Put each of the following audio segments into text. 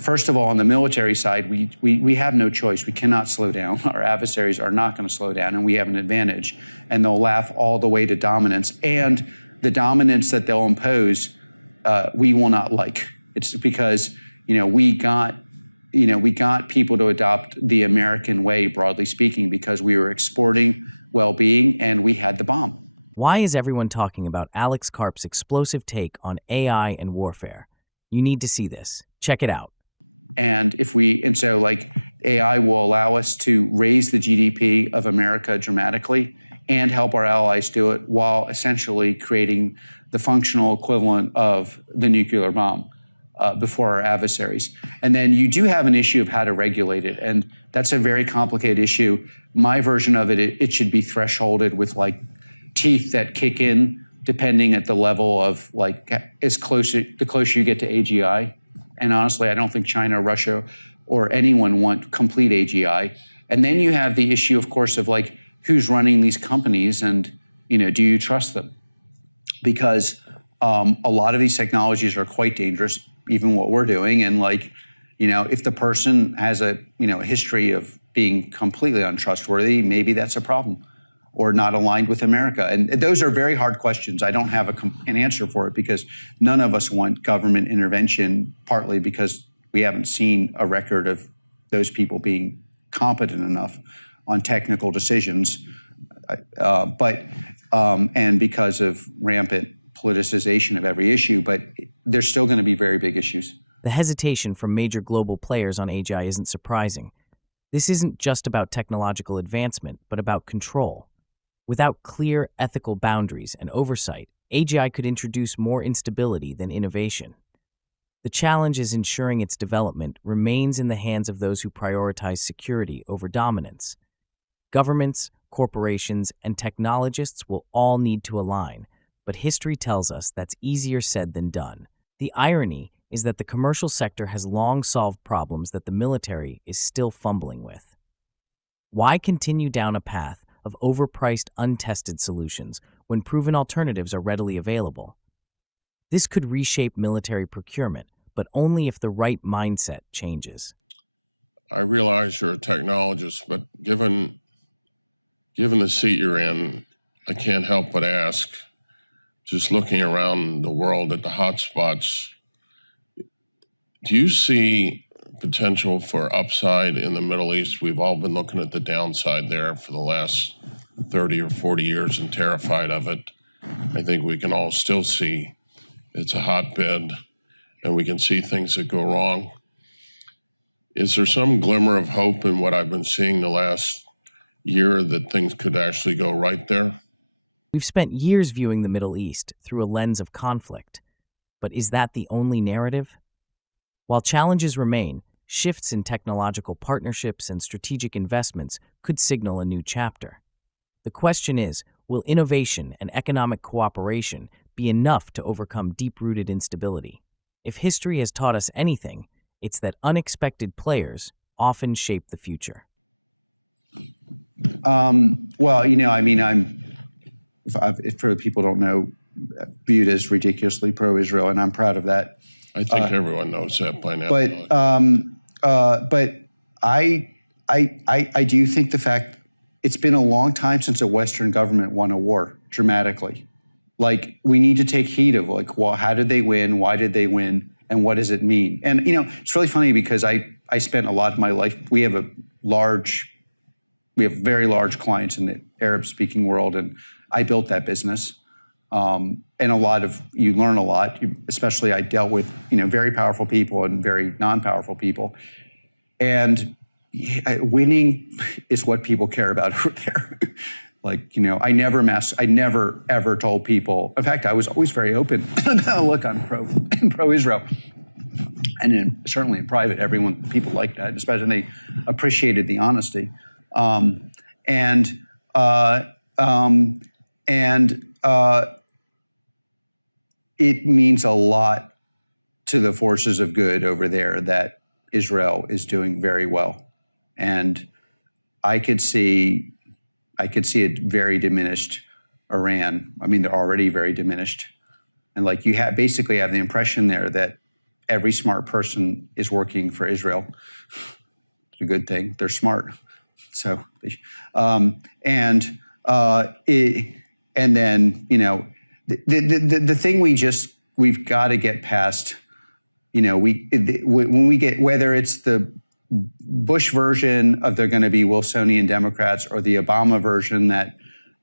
First of all, on the military side, we have no choice. We cannot slow down. Our adversaries are not going to slow down, and we have an advantage. And they'll laugh all the way to dominance. And the dominance that they'll impose, we will not like. It's because we got people to adopt the American way, broadly speaking, because we were exporting well-being and we had the bomb. Why is everyone talking about Alex Karp's explosive take on AI and warfare? You need to see this. Check it out. And so AI will allow us to raise the GDP of America dramatically and help our allies do it while essentially creating the functional equivalent of the nuclear bomb before our adversaries. And then you do have an issue of how to regulate it. And that's a very complicated issue. My version of it should be thresholded with teeth that kick in depending at the level of the closer you get to AGI. And honestly, I don't think China, Russia, or anyone want complete AGI. And then you have the issue, of course, of who's running these companies and, do you trust them? Because a lot of these technologies are quite dangerous, even what we're doing. And if the person has a history of being completely untrustworthy, maybe that's a problem, or not aligned with America. And those are very hard questions. I don't have an answer for it because none of us want government intervention, partly because we haven't seen a record of those people being competent enough on technical decisions, and because of rampant politicization of every issue, but there's still going to be very big issues. The hesitation from major global players on AGI isn't surprising. This isn't just about technological advancement, but about control. Without clear ethical boundaries and oversight, AGI could introduce more instability than innovation. The challenge is ensuring its development remains in the hands of those who prioritize security over dominance. Governments, corporations, and technologists will all need to align, but history tells us that's easier said than done. The irony is that the commercial sector has long solved problems that the military is still fumbling with. Why continue down a path of overpriced, untested solutions when proven alternatives are readily available? This could reshape military procurement, but only if the right mindset changes. I realize you're a technologist, but given the seat you're in, I can't help but ask, just looking around the world at the hotspots, do you see potential for upside in the Middle East? We've all been looking at the downside there for the last 30 or 40 years and terrified of it. I think we can all still see it's a hotbed and we can see things that go wrong. Is there some glimmer of hope in what I've been seeing the last year that things could actually go right there? We've spent years viewing the Middle East through a lens of conflict, but is that the only narrative? While challenges remain, shifts in technological partnerships and strategic investments could signal a new chapter. The question is, will innovation and economic cooperation be enough to overcome deep-rooted instability? If history has taught us anything, it's that unexpected players often shape the future. I'm, if for people don't know, viewed as ridiculously pro-Israel, and I'm proud of that. I think everyone knows that by now. But I do think the fact it's been a long time since a Western government won a war dramatically. We need to take heed of how did they win? Why did they win? And what does it mean? And it's really funny because I spent a lot of my life. We have very large clients in the Arab-speaking world, and I built that business. And you learn a lot. Especially, I dealt with very powerful people and very non-powerful people, and winning is what people care about over there. I never ever told people. In fact, I was always very open about, look, I'm pro-Israel, and certainly in private, people like that, especially they appreciated the honesty, it means a lot to the forces of good over there that Israel is doing very well, and I could see a very diminished Iran. I mean, they're already very diminished, and you basically have the impression there that every smart person is working for Israel. It's a good thing. They're smart. So, and then, you know, the thing we've got to get past, you know, when we get, whether it's the Bush version of they're going to be Wilsonian Democrats or the Obama version that,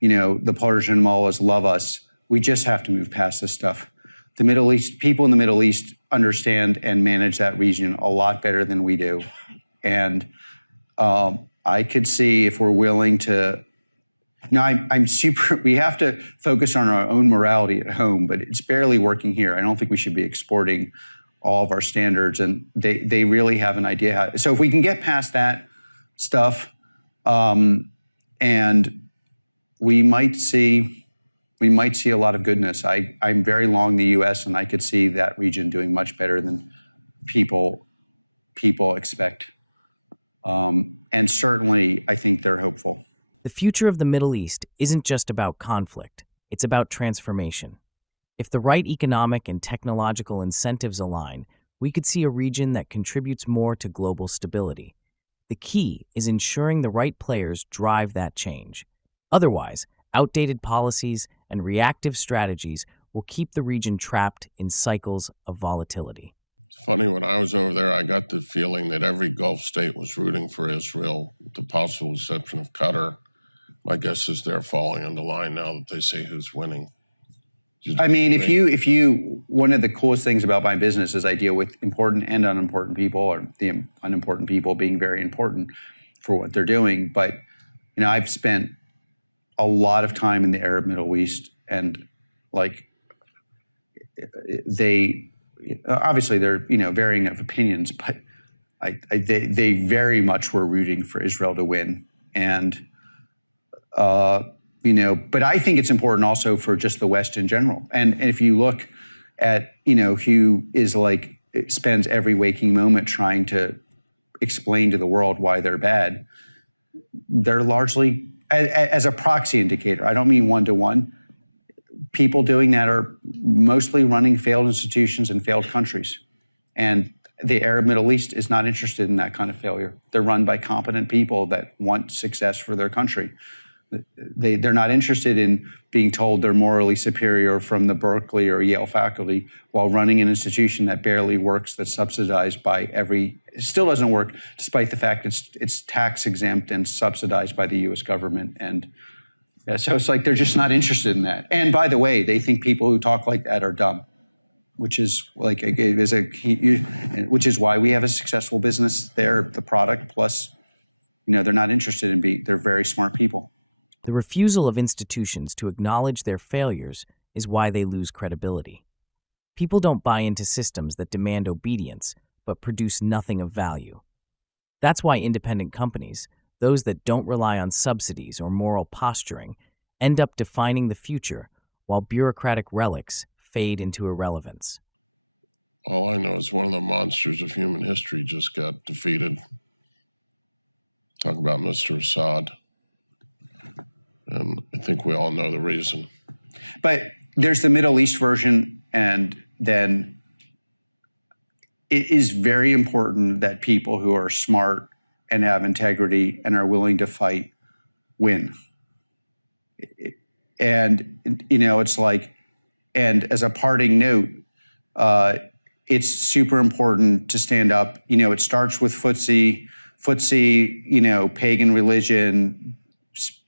you know, the Persian mullahs love us, we just have to move past this stuff. The Middle East, people in the Middle East understand and manage that region a lot better than we do. And I could see if we're willing to, now we have to focus on our own morality at home, but it's barely working here. I don't think we should be exporting all of our standards, and they really have an idea how. So if we can get past that stuff, and we might see a lot of goodness. I'm very long the U.S., and I could see that region doing much better than people expect. And certainly, I think they're hopeful. The future of the Middle East isn't just about conflict, it's about transformation. If the right economic and technological incentives align, we could see a region that contributes more to global stability. The key is ensuring the right players drive that change. Otherwise, outdated policies and reactive strategies will keep the region trapped in cycles of volatility. It's funny, when I was over there, I got the feeling that every Gulf state was rooting for Israel, with the possible exception of Qatar. My guess is they're falling into line now that they see who's winning. I mean, if you, one of the coolest things about my business is I deal with important and unimportant people, or the unimportant people being very important for what they're doing. But, you know, I've spent a lot of time in the Arab Middle East, and like obviously they're, you know, varying of opinions, but they very much were rooting for Israel to win. And, you know, but I think it's important also for just the West in general. And if you look at, you know, who is like, spends every waking moment trying to explain to the world why they're bad, they're largely, as a proxy indicator, I don't mean one-to-one, people doing that are mostly running failed institutions and failed countries. And the Arab Middle East is not interested in that kind of failure. They're run by competent people that want success for their country. They're not interested in being told they're morally superior from the Berkeley or Yale faculty while running an institution that barely works, that's subsidized by it still doesn't work despite the fact it's tax exempt and subsidized by the US government. And yeah, so it's like they're just not interested in that. And by the way, they think people who talk like that are dumb, which is like which is why we have a successful business there. The product plus, you know, they're not interested in they're very smart people. The refusal of institutions to acknowledge their failures is why they lose credibility. People don't buy into systems that demand obedience but produce nothing of value. That's why independent companies, those that don't rely on subsidies or moral posturing, end up defining the future, while bureaucratic relics fade into irrelevance. All I know is one of the monsters of human history just got defeated. Talk about Mr. Assad. And I think we all know the reason. But there's the Middle East version, and then it is very important that people who are smart and have integrity and are willing to fight win. And, you know, it's like, and as a parting note, it's super important to stand up. You know, it starts with footsie, you know, pagan religion,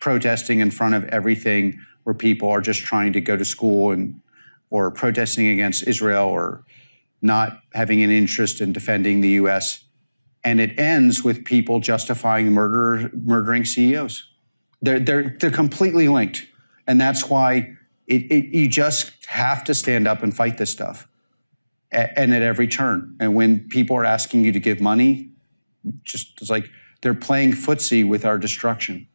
protesting in front of everything where people are just trying to go to school or protesting against Israel or not having an interest in defending the US. And it ends with people justifying murdering CEOs. They're completely linked. And that's why you just have to stand up and fight this stuff. And at every turn. And when people are asking you to give money, it's like they're playing footsie with our destruction.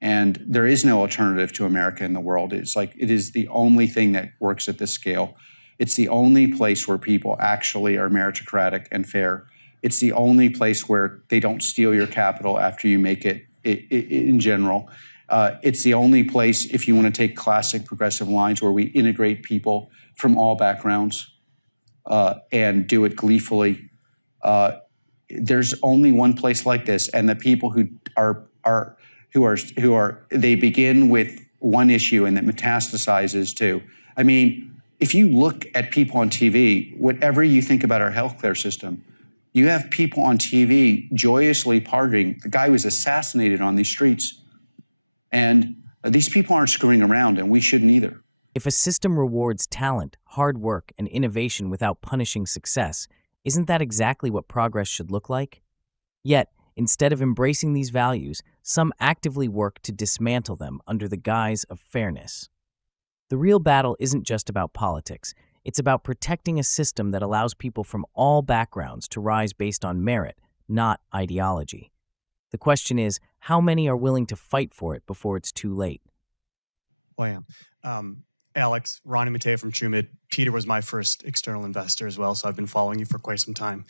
And there is no alternative to America in the world. It's like, it is the only thing that works at this scale. It's the only place where people actually are meritocratic and fair. It's the only place where they don't steal your capital after you make it in general. It's the only place, if you want to take classic progressive lines, where we integrate people from all backgrounds. and do it gleefully. There's only one place like this, and the people who they begin with one issue and it metastasizes to. I mean, if you look at people on TV, whatever you think about our healthcare system, you have people on TV joyously partying. The guy was assassinated on these streets. And these people aren't screwing around, and we shouldn't either. If a system rewards talent, hard work, and innovation without punishing success, isn't that exactly what progress should look like? Yet, instead of embracing these values, some actively work to dismantle them under the guise of fairness. The real battle isn't just about politics. It's about protecting a system that allows people from all backgrounds to rise based on merit, not ideology. The question is, how many are willing to fight for it before it's too late? Well, yeah. Alex, Ronnie Mateo from Trumid. Peter was my first external investor as well, so I've been following you for quite some time.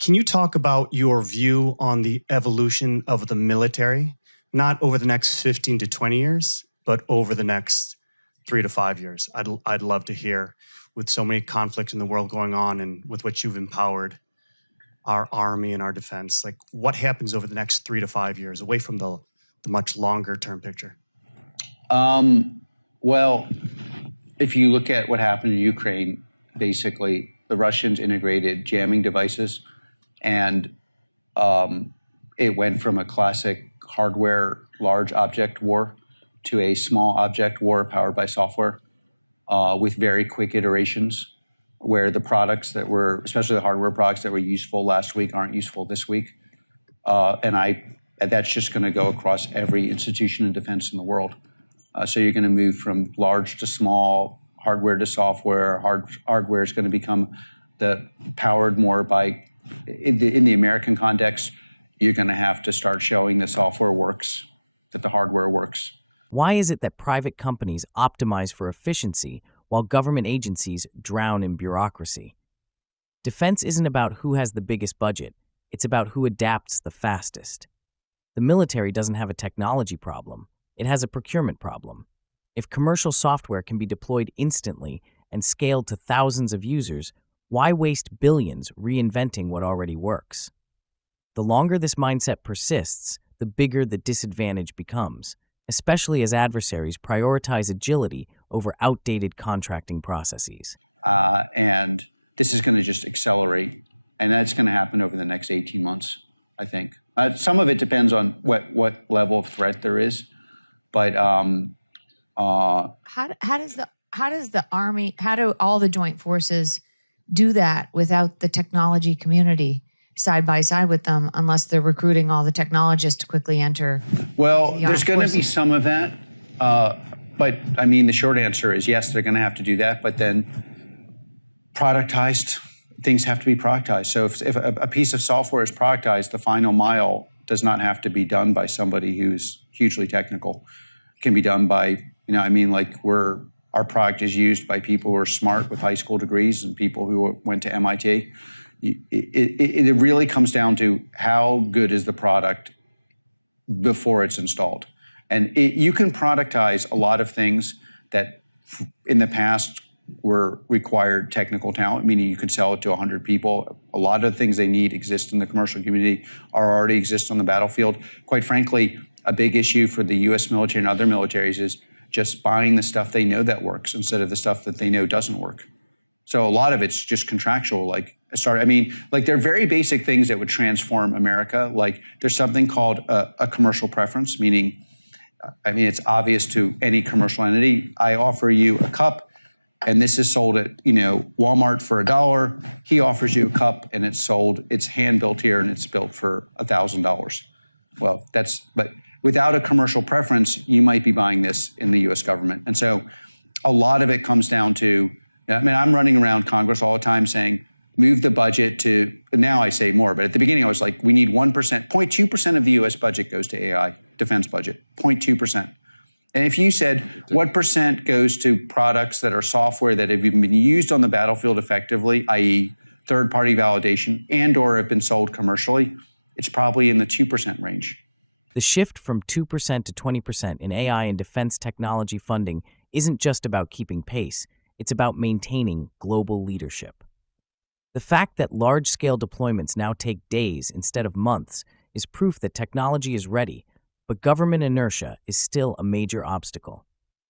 Can you talk about your view on the evolution of the military, not over the next 15 to 20 years, but over the next 3 to 5 years? I'd love to hear, with so many conflicts in the world going on and with what you've empowered our army and our defense, like what happens over the next 3 to 5 years, away from the much longer term picture? Well, if you look at what happened in Ukraine, basically the Russians integrated jamming devices, and it went from a classic hardware large object war to a small object war powered by software with very quick iterations, where the products that were, especially the hardware products that were useful last week, aren't useful this week. And that's just going to go across every institution in defense in the world. So you're going to move from large to small, hardware to software. Hardware is going to become powered more by, in the American context, you're going to have to start showing the software works, that the hardware works. Why is it that private companies optimize for efficiency while government agencies drown in bureaucracy? Defense isn't about who has the biggest budget. It's about who adapts the fastest. The military doesn't have a technology problem. It has a procurement problem. If commercial software can be deployed instantly and scaled to thousands of users, why waste billions reinventing what already works? The longer this mindset persists, the bigger the disadvantage becomes, especially as adversaries prioritize agility over outdated contracting processes. And this is going to just accelerate, and that's going to happen over the next 18 months, I think. Some of it depends on what level of threat there is, but how does the Army, how do all the joint forces do that without the technology community side by side with them, unless they're recruiting all the technologists to quickly enter? Well, there's going to be some of that, but I mean, the short answer is yes, they're going to have to do that, but then productized, things have to be productized. So if a piece of software is productized, the final mile does not have to be done by somebody who's hugely technical. It can be done by, our product is used by people who are smart with high school degrees and people who went to MIT. It really comes down to how good is the product before it's installed. And you can productize a lot of things that in the past were required technical talent, meaning you could sell it to 100 people. A lot of the things they need exist in the commercial community or already exist on the battlefield. Quite frankly, a big issue for the US military and other militaries is just buying the stuff they know that works instead of the stuff that they know doesn't work. So a lot of it's just contractual. There are very basic things that would transform America. Like there's something called a commercial preference, meaning, it's obvious to any commercial entity. I offer you a cup, and this is sold at Walmart for $1. He offers you a cup, and it's hand built here, and it's built for $1,000. Well, but without a commercial preference, you might be buying this in the U.S. government, and so a lot of it comes down to. I'm running around Congress all the time saying, move the budget to, now I say more, but at the beginning I was like, we need 1%, 0.2% of the US budget goes to AI, defense budget, 0.2%. And if you said, what percent goes to products that are software that have even been used on the battlefield effectively, i.e. third-party validation and or have been sold commercially, it's probably in the 2% range. The shift from 2% to 20% in AI and defense technology funding isn't just about keeping pace. It's about maintaining global leadership. The fact that large-scale deployments now take days instead of months is proof that technology is ready, but government inertia is still a major obstacle.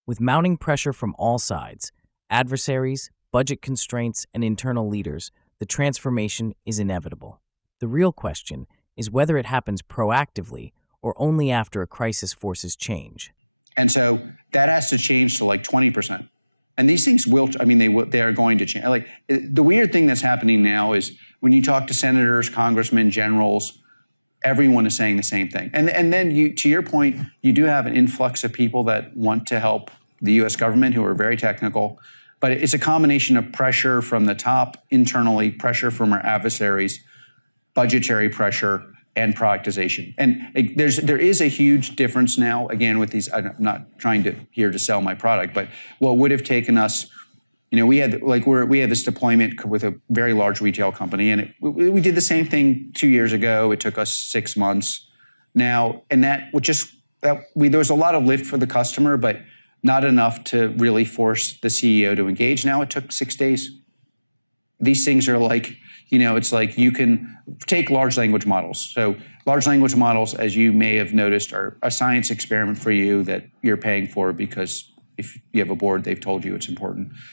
With mounting pressure from all sides, adversaries, budget constraints, and internal leaders, the transformation is inevitable. The real question is whether it happens proactively or only after a crisis forces change. And so that has to change to like 20%. And these things will, they are going to change. Like the weird thing that's happening now is when you talk to senators, congressmen, generals, everyone is saying the same thing. And then to your point, you do have an influx of people that want to help the US government who are very technical, but it's a combination of pressure from the top internally, pressure from our adversaries, budgetary pressure, and productization. And there is a huge difference now, again, with these, I'm not trying here to sell my product, but what would have taken us, we had this deployment with a very large retail company, and we did the same thing 2 years ago. It took us 6 months now, and there was a lot of lift for the customer, but not enough to really force the CEO to engage. Now it took 6 days. These things are like, it's like you can take large language models. So large language models, as you may have noticed, are a science experiment for you that you're paying for because if you have a board, they've told you it's important.